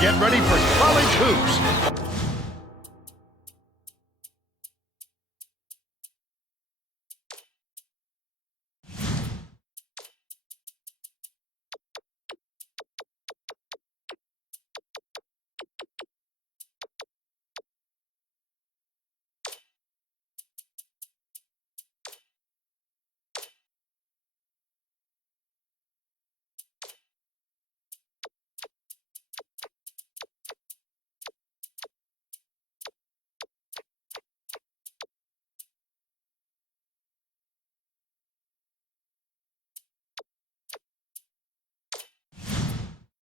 Get ready for college hoops.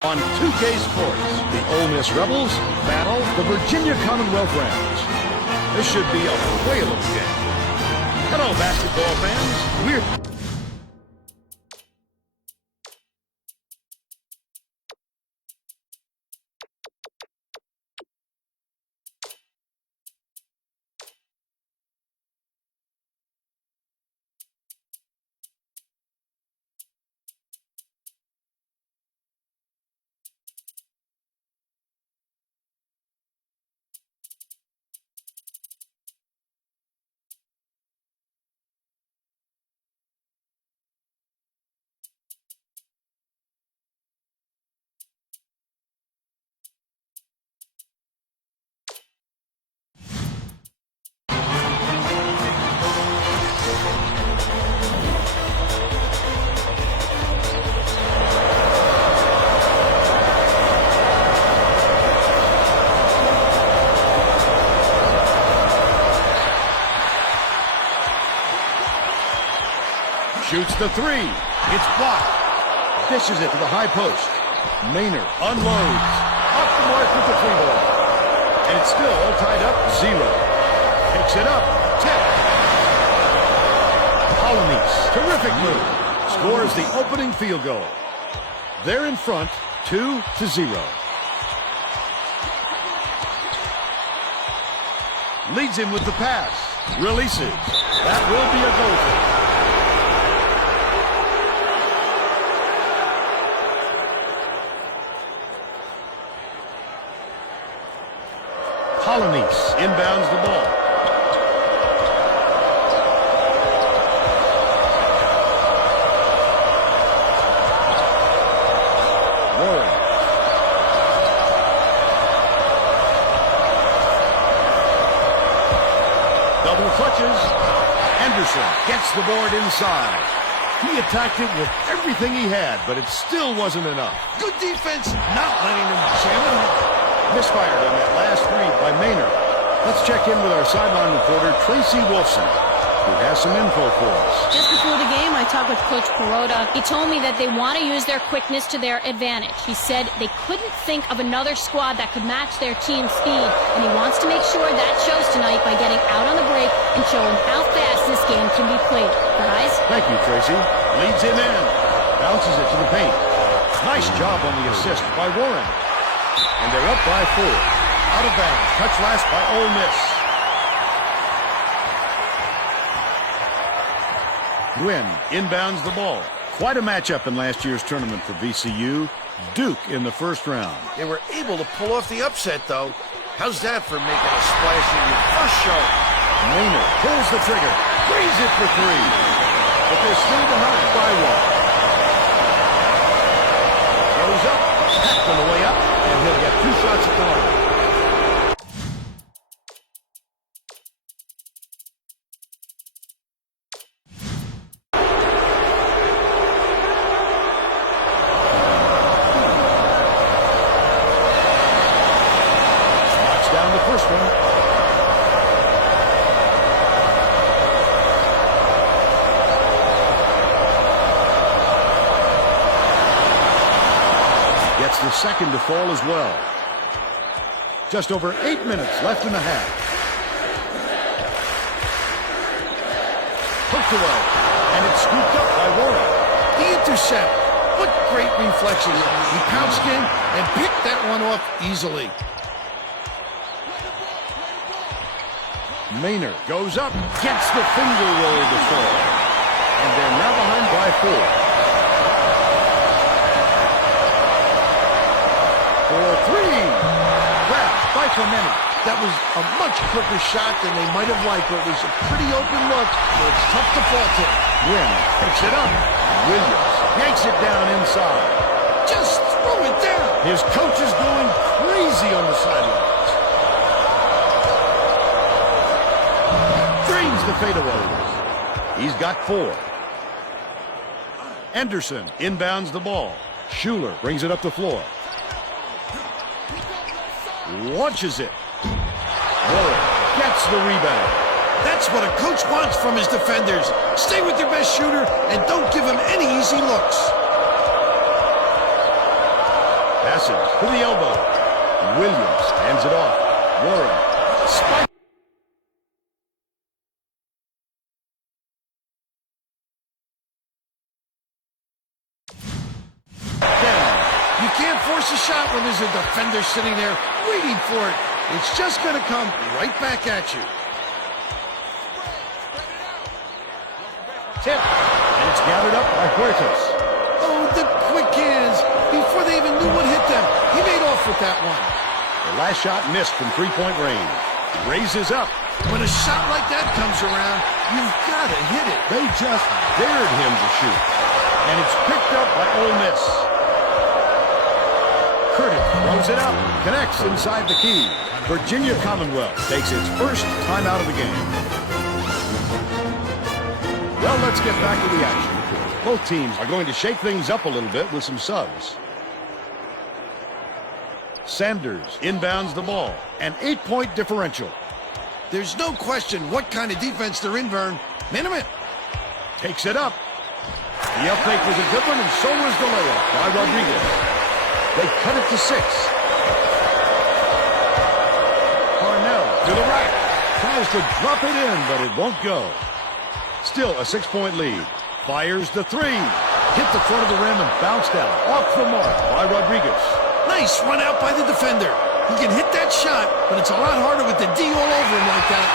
On 2K Sports, the Ole Miss Rebels battle the Virginia Commonwealth Rams. This should be a whale of a game. Hello, basketball fans. We're shoots the three. It's blocked. Dishes it to the high post. Maynor unloads. Off the mark with the three ball. And it's still all tied up 0. Picks it up. Tip. Ole Miss. Terrific move. Scores the opening field goal. They're in front 2-0. Leads him with the pass. Releases. That will be a goal. Ole Miss inbounds the ball. Warren. Double clutches. Anderson gets the board inside. He attacked it with everything he had, but it still wasn't enough. Good defense, not letting him jam it up. Misfired on that last three by Maynor. Let's check in with our sideline reporter, Tracy Wolfson, who has some info for us. Just before the game, I talked with Coach Perota. He told me that they want to use their quickness to their advantage. He said they couldn't think of another squad that could match their team's speed, and he wants to make sure that shows tonight by getting out on the break and showing how fast this game can be played. Guys? Thank you, Tracy. Leads him in. Bounces it to the paint. Nice job on the assist by Warren. And they're up by 4. Out of bounds. Touch last by Ole Miss. Gwynn inbounds the ball. Quite a matchup in last year's tournament for VCU. Duke in the first round. They were able to pull off the upset, though. How's that for making a splash in your first show? Maynor pulls the trigger. Frees it for 3. But they're still behind by 1. Goes up. Packed on the way up. And he'll get 2 shots at the line. Knocks down the first one. Gets the second to fall as well. Just over 8 minutes left in the half. Hooked away, and it's scooped up by Warren. The intercept. What great reflexes. He pounced in and picked that one off easily. Maynor goes up, gets the finger roll to fall. And they're now behind by 4. For 3. for many. That was a much quicker shot than they might have liked, but it was a pretty open look, so it's tough to fault him. Wynn picks it up. Williams yanks it down inside. Just throw it down. His coach is going crazy on the sidelines. Drains the fadeaway. He's got 4. Anderson inbounds the ball. Schuler brings it up the floor. Launches it. Warren gets the rebound. That's what a coach wants from his defenders. Stay with your best shooter and don't give him any easy looks. Passes to the elbow. Williams hands it off. Warren spikes. You can't force a shot when there's a defender sitting there waiting for it. It's just going to come right back at you. Tip. And it's gathered up by Huertas. Oh, the quick hands. Before they even knew what hit them, he made off with that one. The last shot missed from three-point range. Raises up. When a shot like that comes around, you've got to hit it. They just dared him to shoot. And it's picked up by Ole Miss. Curtis throws it up. Connects inside the key. Virginia Commonwealth takes its first time out of the game. Well, let's get back to the action. Both teams are going to shake things up a little bit with some subs. Sanders inbounds the ball. An 8-point differential. There's no question what kind of defense they're in, Vern. Minimum. Takes it up. The up fake was a good one, and so was the layup by Rodriguez. They cut it to 6. Parnell to the rack. Tries to drop it in, but it won't go. Still a 6-point lead. Fires the 3. Hit the front of the rim and bounced out. Off the mark by Rodriguez. Nice run out by the defender. He can hit that shot, but it's a lot harder with the D all over him like that.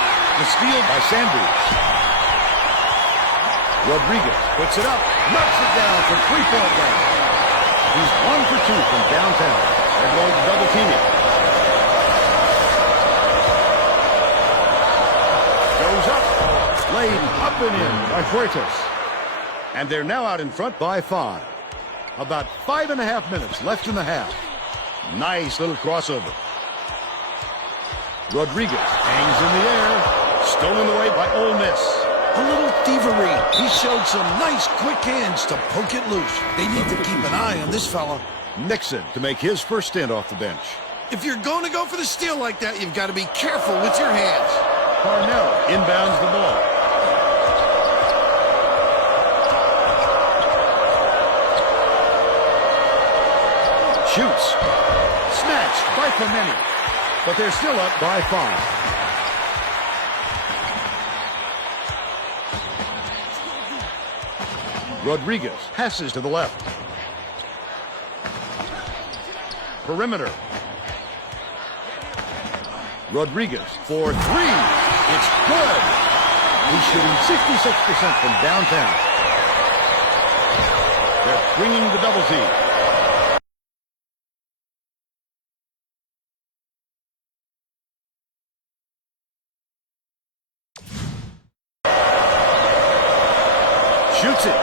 The steal by Sanders. Rodriguez puts it up. Knocks it down from 3-point range. He's 1 for 2 from downtown. They're going to double team him. Goes up. Laid up and in by Huertas. And they're now out in front by 5. About 5.5 minutes left in the half. Nice little crossover. Rodriguez hangs in the air. Stolen away by Ole Miss. A little thievery. He showed some nice quick hands to poke it loose. They need to keep an eye on this fella. Nixon to make his first stint off the bench. If you're going to go for the steal like that, you've got to be careful with your hands. Parnell inbounds the ball. Shoots. Snatched by Clemente. But they're still up by 5. Rodriguez passes to the left. Perimeter. Rodriguez for 3. It's good. He's shooting 66% from downtown. They're bringing the double team. Shoots it.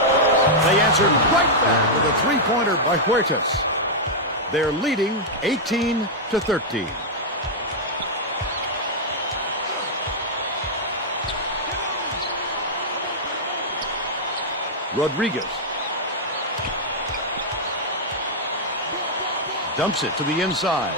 They answered right back with a 3-pointer by Huertas. They're leading 18-13. Rodriguez dumps it to the inside.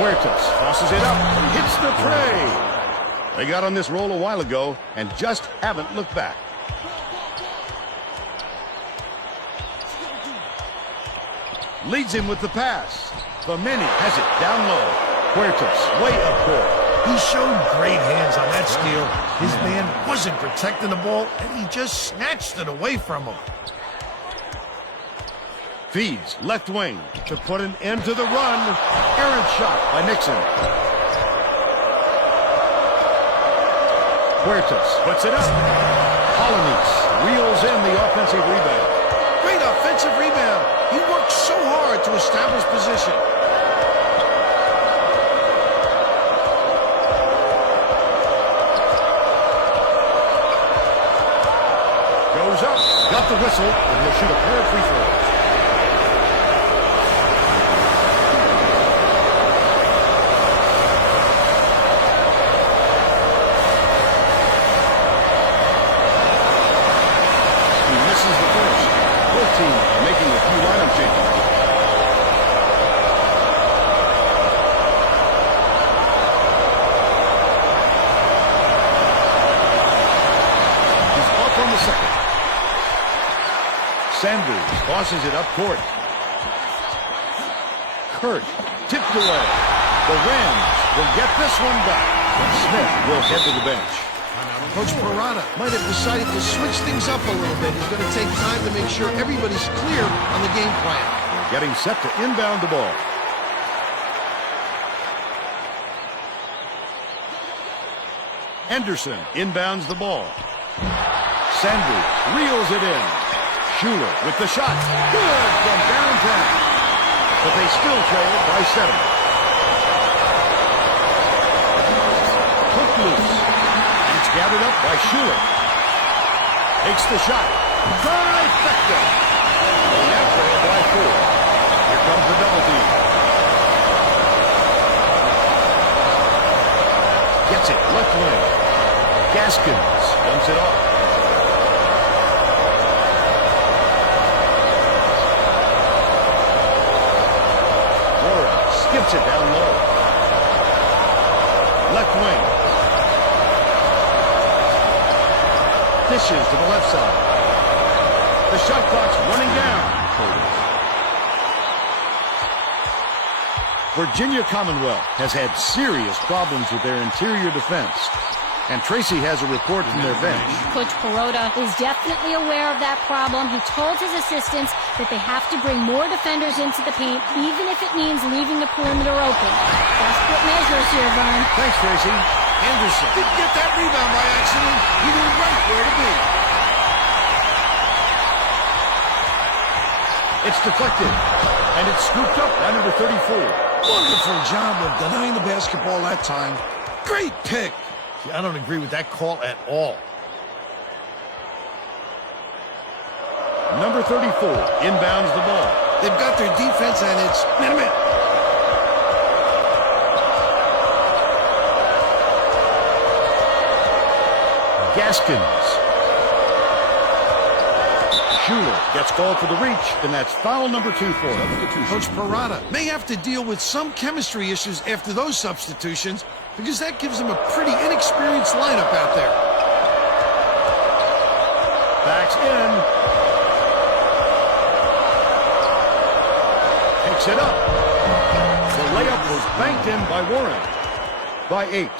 Huertas tosses it up and hits the tray. They got on this roll a while ago and just haven't looked back. Leads him with the pass. Clemente has it down low. Huertas way up court. He showed great hands on that steal. His man wasn't protecting the ball, and he just snatched it away from him. Feeds left wing to put an end to the run. Errant shot by Nixon. Huertas puts it up. Ole Miss reels in the offensive rebound. offensive rebound. He worked so hard to establish position. Goes up. Got the whistle, and he'll shoot a pair of free throws. He misses the first. Both teams are making a few lineup changes. He's off on the second. Sanders tosses it up court. Kurt tipped away. The Rams will get this one back. And Smith will head to the bench. Coach Parada might have decided to switch things up a little bit. He's going to take time to make sure everybody's clear on the game plan. They're getting set to inbound the ball. Anderson inbounds the ball. Sanders reels it in. Schuler with the shot. Good from downtown. But they still trail by 7. Hook loose. And it's gathered up by Schuler. Takes the shot. Trifecta. They now trail by 4. Here comes the double team. Gets it. Left wing. Gaskins dumps it off. Skips it down low. Left wing. Dishes to the left side. The shot clock's running down. Virginia Commonwealth has had serious problems with their interior defense. And Tracy has a report from their bench. Coach Parada is definitely aware of that problem. He told his assistants that they have to bring more defenders into the paint, even if it means leaving the perimeter open. Desperate measures here, Vern. Thanks, Tracy. Anderson didn't get that rebound by accident. He knew right where to be. It's deflected, and it's scooped up by number 34. Wonderful job of denying the basketball that time. Great pick. See, I don't agree with that call at all. Number 34 inbounds the ball. They've got their defense, and it's minute. Gaskins. Schuler gets called for the reach, and that's foul number 2 for him. Coach Parada may have to deal with some chemistry issues after those substitutions, because that gives him a pretty inexperienced lineup out there. Backs in. Picks it up. The layup was banked in by Warren. By 8.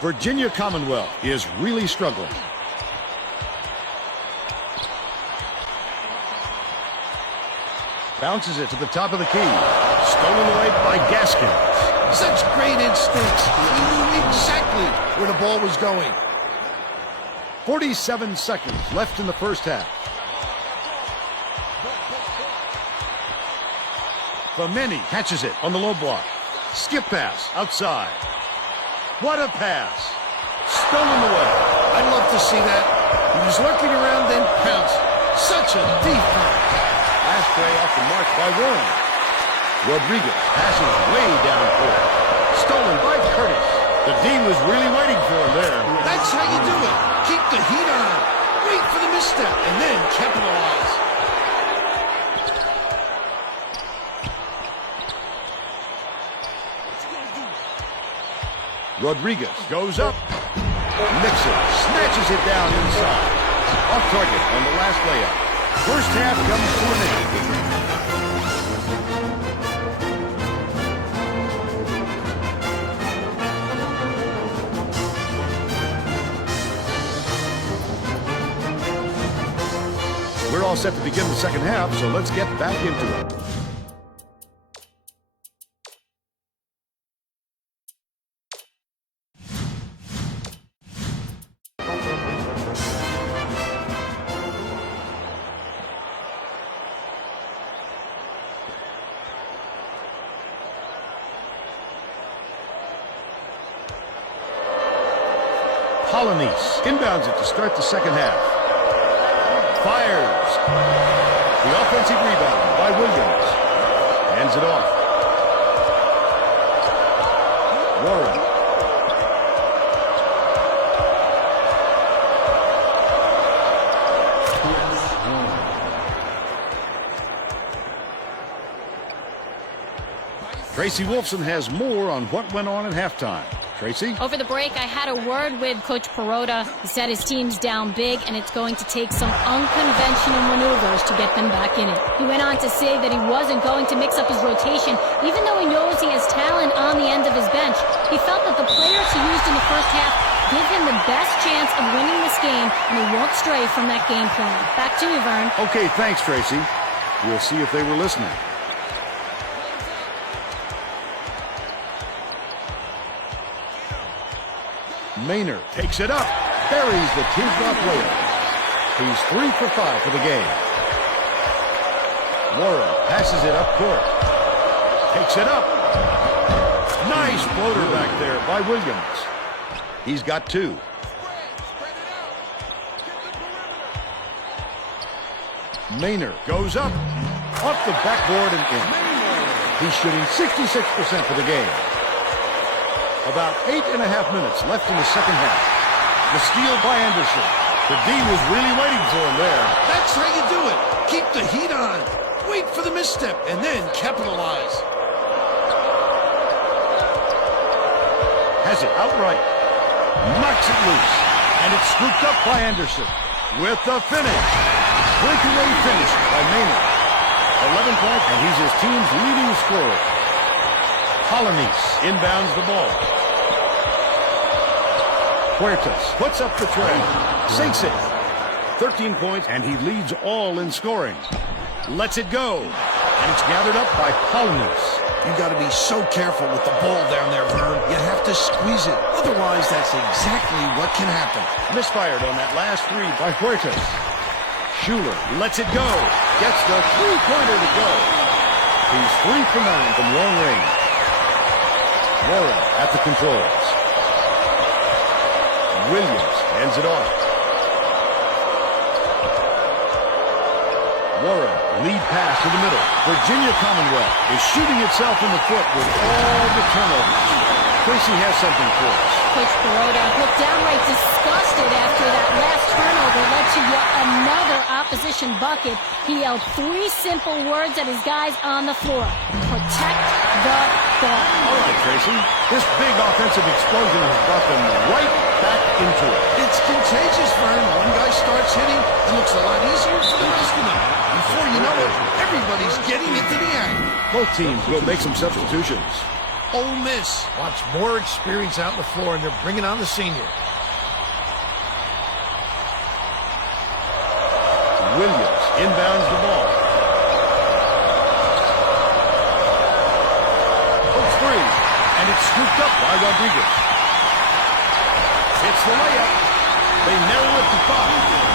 Virginia Commonwealth is really struggling. Bounces it to the top of the key. Stolen away by Gaskins. Such great instincts. He knew exactly where the ball was going. 47 seconds left in the first half. Femeni catches it on the low block. Skip pass outside. What a pass. Stolen away. I'd love to see that. He was lurking around, then pounced. Such a deep pass. Last play off the mark by Warren. Rodriguez passes way down court. Stolen by Curtis. The D was really waiting for him there. That's how you do it. Keep the heat on. Wait for the misstep, and then capitalize. Rodriguez goes up. Nixon snatches it down inside. Off target on the last layup. First half comes to an end. We're all set to begin the second half, so let's get back into it. Ole Miss inbounds it to start the second half. Fires. The offensive rebound by Williams. Hands it off. Warren. Tracy Wolfson has more on what went on at halftime. Tracy? Over the break, I had a word with Coach Perota. He said his team's down big, and it's going to take some unconventional maneuvers to get them back in it. He went on to say that he wasn't going to mix up his rotation, even though he knows he has talent on the end of his bench. He felt that the players he used in the first half give him the best chance of winning this game, and he won't stray from that game plan. Back to you, Vern. Okay, thanks, Tracy. We'll see if they were listening. Maynor takes it up, buries the teardrop layup. He's 3 for 5 for the game. Warren passes it up court. Takes it up. Nice floater back there by Williams. He's got 2. Maynor goes up, off the backboard and in. He's shooting 66% for the game. About 8.5 minutes left in the second half. The steal by Anderson. The D was really waiting for him there. That's how you do it. Keep the heat on. Wait for the misstep and then capitalize. Has it outright. Knocks it loose. And it's scooped up by Anderson. With the finish. Breakaway finish by Maynor. 11 points, and he's his team's leading scorer. Ole Miss inbounds the ball. Huertas puts up the tray. Sinks it. 13 points, and he leads all in scoring. Lets it go. And it's gathered up by Ole Miss. You got to be so careful with the ball down there, Vern. You have to squeeze it. Otherwise, that's exactly what can happen. Misfired on that last 3 by Huertas. Schuler lets it go. Gets the three-pointer to go. He's 3 for 9 from long range. Warren at the controls. Williams hands it off. Warren, lead pass to the middle. Virginia Commonwealth is shooting itself in the foot with all the turnovers. Tracy has something for us. Coach Perota looked downright disgusted after that last turnover led to yet another opposition bucket. He yelled 3 simple words at his guys on the floor. Protect the ball. All right, Tracy. This big offensive explosion has brought them right back into it. It's contagious, Vern. One guy starts hitting, it looks a lot easier for the rest of them. Before you know it, everybody's getting into the act. Both teams will make some substitutions. Ole Miss wants more experience out on the floor, and they're bringing on the senior. Williams inbounds the ball. Hooks 3, and it's scooped up by Rodriguez. It's the layup. They narrow it to 5.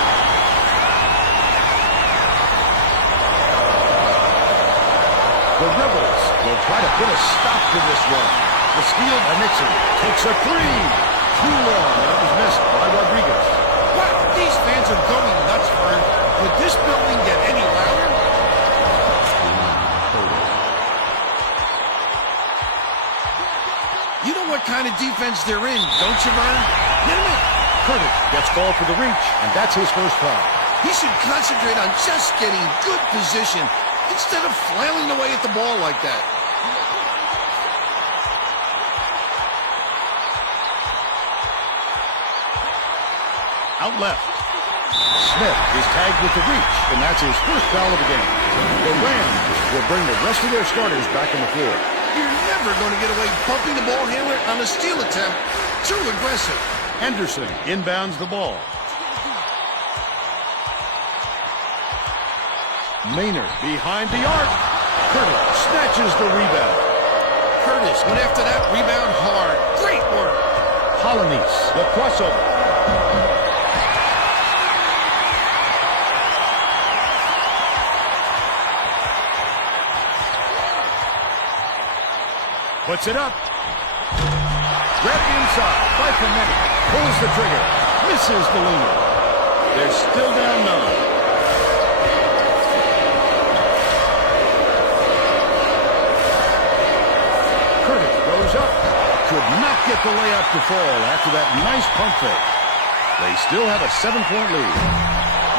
The Rebels will try to put a stop to this run. The steal by Nixon takes a 3. Too long, and it was missed by Rodriguez. Wow, these fans are going nuts, Vern. Would this building get any louder? You know what kind of defense they're in, don't you, Vern? Hit him. Curtis gets called for the reach, and that's his first foul. He should concentrate on just getting good position instead of flailing away at the ball like that. Out left. Smith is tagged with the reach, and that's his first foul of the game. The Rams will bring the rest of their starters back on the floor. You're never going to get away bumping the ball handler on a steal attempt. Too aggressive. Anderson inbounds the ball. Maynor behind the arc. Curtis snatches the rebound. Curtis went after that rebound hard. Great work. Ole Miss, the crossover. Puts it up. Grabbed inside by Clemente. Pulls the trigger. Misses the leaner. They're still down 9. Up. Could not get the layup to fall after that nice pump fake. They still have a 7-point lead.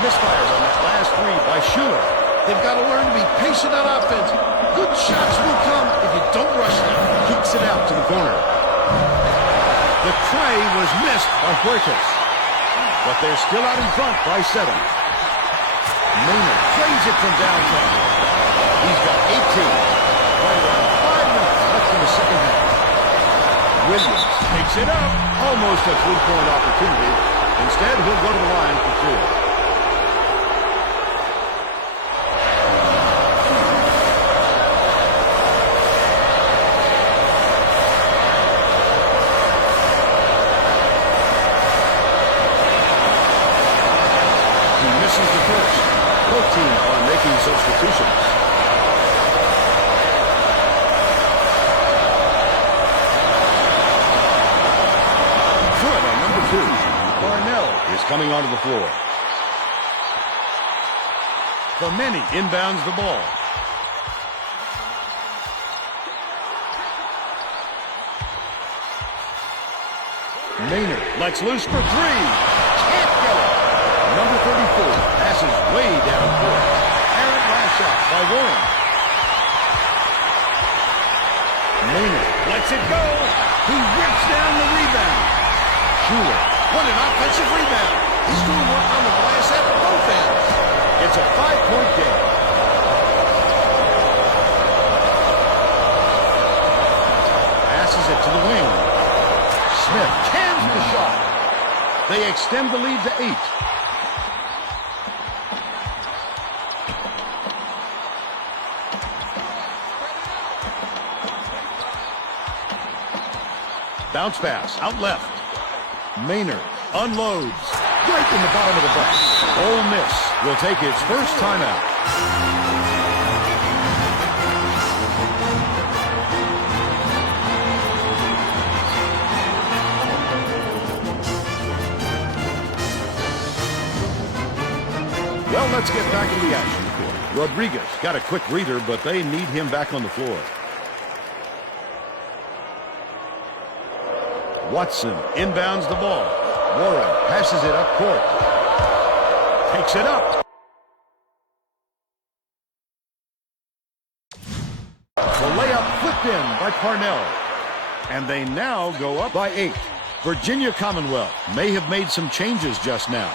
Misfires on that last 3 by Schuler. They've got to learn to be patient on offense. Good shots will come if you don't rush them. Kicks it out to the corner. The tray was missed on Puertas. But they're still out in front by 7. Maynor plays it from downtown. He's got 18. Right around 5 minutes left in the second half. Williams takes it up. Almost a 3-point opportunity. Instead, he'll go to the line for 2. He misses the first. Both teams are making substitutions. Coming onto the floor. Clemente inbounds the ball. Maynor lets loose for 3. Can't get it. Number 34 passes way down court. Errant last shot by Warren. Maynor lets it go. He rips down the rebound. Schuler. What an offensive rebound. He's doing work on the glass at both ends. It's a 5-point game. Passes it to the wing. Smith cans the shot. They extend the lead to 8. Bounce pass out left. Maynor unloads right in the bottom of the box. Ole Miss will take its first timeout. Well, let's get back to the action. Rodriguez got a quick reader, but they need him back on the floor. Watson inbounds the ball. Warren passes it up court. Takes it up. The layup flipped in by Parnell. And they now go up by 8. Virginia Commonwealth may have made some changes just now.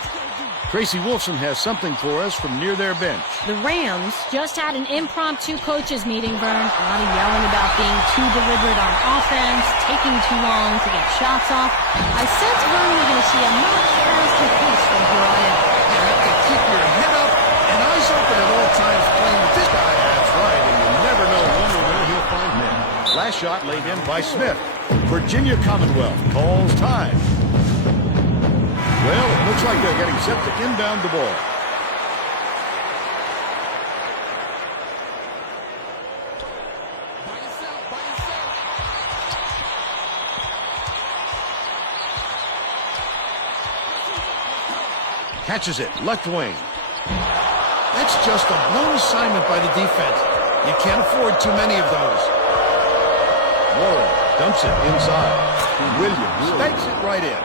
Tracy Wolfson has something for us from near their bench. The Rams just had an impromptu coaches meeting, Vern. A lot of yelling about being too deliberate on offense, taking too long to get shots off. I sense, Vern, we're going to see a much faster pace from here on in. You have to keep your head up and eyes open at all times playing with this guy. That's right, and you never know when or where he'll find men. Last shot laid in by Smith. Virginia Commonwealth calls time. Well, it looks like they're getting set to inbound the ball. Catches it, left wing. That's just a blown assignment by the defense. You can't afford too many of those. Warren dumps it inside. Williams stakes it right in.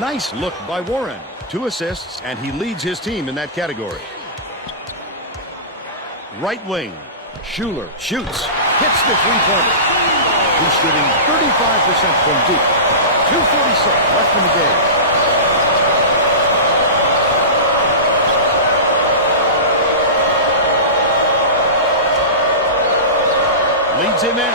Nice look by Warren. 2 assists, and he leads his team in that category. Right wing. Schuler shoots. Hits the three-pointer. He's shooting 35% from deep. 2:46 left in the game. Leads him in.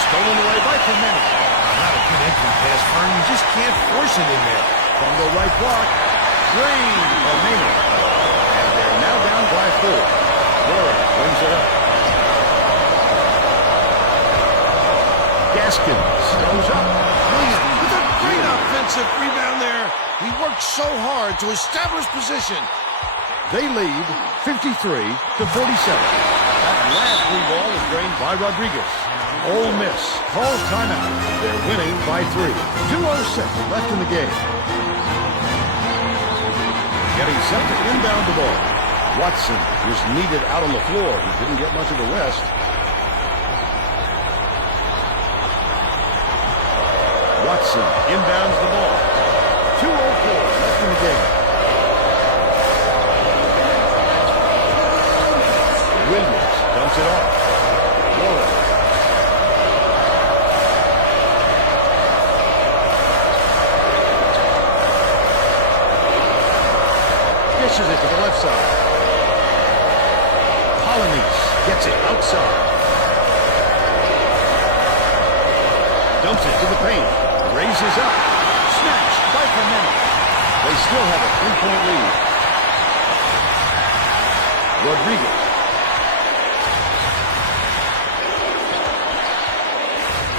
Stolen away by Clemente. Not a good entry pass, Vern. You just can't force it in there. From the right block. Drain by Maynor. And they're now down by 4. Warren brings it up. Gaskins goes up. Williams with a great offensive rebound there. He worked so hard to establish position. They lead 53-47. That last free ball is drained by Rodriguez. Ole Miss calls timeout. They're winning by 3. 2:06 left in the game. Getting set to inbound the ball. Watson was needed out on the floor. He didn't get much of a rest. Watson inbounds the ball. 2:04 left in the game. Williams dumps it off. Warren. Dishes it to the left side. Ole gets it outside. Dumps it to the paint. Raises up. Snatch by Maynor. They still have a 3-point lead. Rodriguez.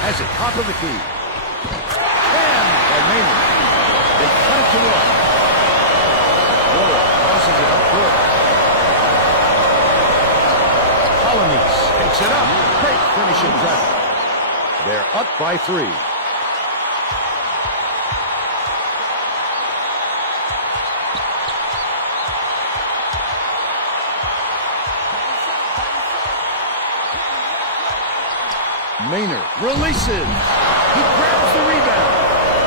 Has it top of the key. And by Maynor. They cut it to one. Waller tosses it up court. Ole Miss takes it up. Great finishing traffic. They're up by 3. Maynor releases. He grabs the rebound.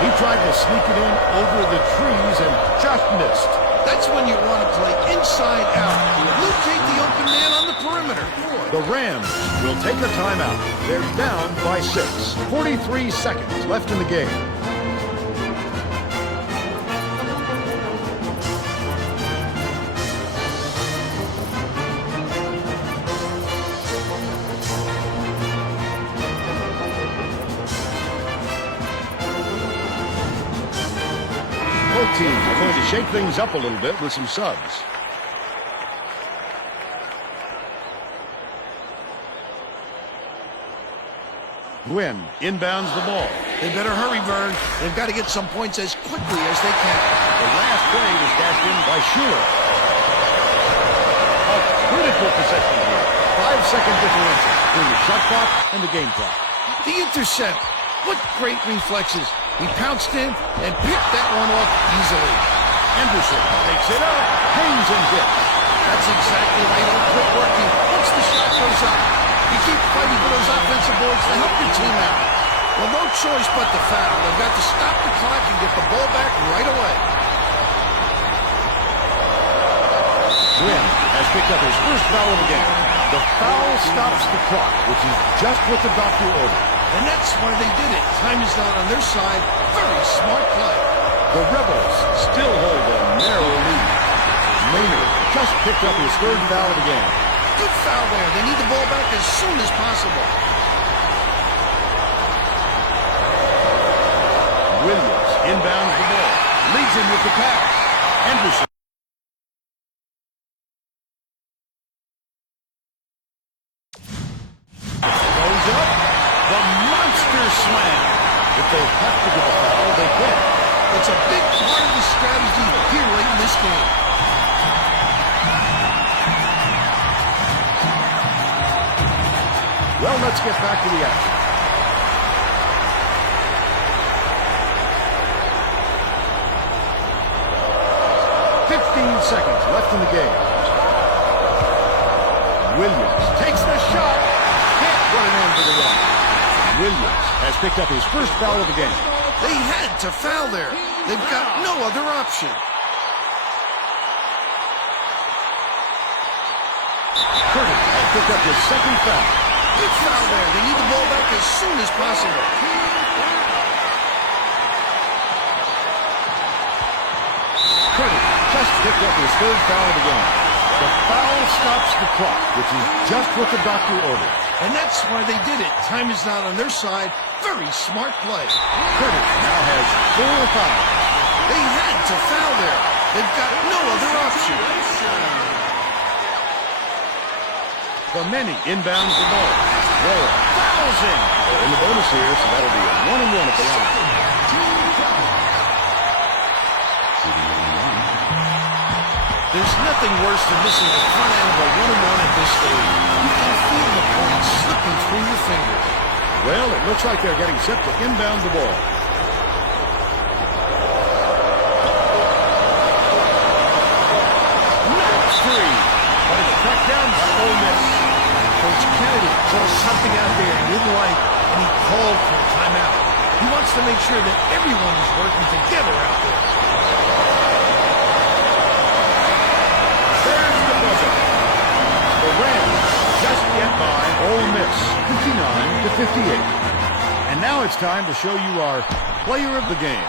He tried to sneak it in over the trees and just missed. That's when you want to play inside out. Locate the open man on the perimeter. The Rams will take a timeout. They're down by 6. 43 seconds left in the game. Both teams are going to shake things up a little bit with some subs. Gwynn inbounds the ball. They better hurry, Vern. They've got to get some points as quickly as they can. The last play was dashed in by Schuler. A critical possession here. 5-second differential between the shot clock and the game clock. The intercept. What great reflexes. He pounced in and picked that one off easily. Anderson takes it up. Hangs and hits. That's exactly right. Don't quit working once the shot goes up. You keep fighting for those offensive boards to help your team out. Well, no choice but to foul. They've got to stop the clock and get the ball back right away. Gwynn has picked up his first foul of the game. The foul stops the clock, which is just what the doctor ordered. And that's why they did it. Time is not on their side. Very smart play. The Rebels still hold a narrow lead. Maynor just picked up his third foul of the game. Good foul there. They need the ball back as soon as possible. Williams inbounds the ball. Leads him with the pass. Anderson. Goes up. The monster slam. If they have to give a foul, they can. It's a big part of the strategy here late in this game. Well, let's get back to the action. Seconds left in the game. Williams takes the shot. Can't put an end to the run. Williams has picked up his first foul of the game. They had to foul there. They've got no other option. Curtis has picked up his second foul. Good foul there. They need the ball back as soon as possible. Curtis just picked up his third foul of the game. The foul stops the clock, which is just what the doctor ordered. And that's why they did it. Time is not on their side. Very smart play. Curtis now has 4 fouls. They had to foul there. They've got no other option. Clemente inbounds the ball. Waller fouls him. They're in the bonus here, so that'll be a 1-and-1 at the line. There's nothing worse than missing the front end of a 1-and-1 at this stage. You can feel the points slipping through your fingers. Well, it looks like they're getting set to inbound the ball. That's free. But it's tracked down by Ole Miss. Coach Kennedy saw something out there he didn't like, and he called for a timeout. He wants to make sure that everyone is working together out there. There's the buzzer. The Rams just get by Ole Miss, 59-58. And now it's time to show you our player of the game.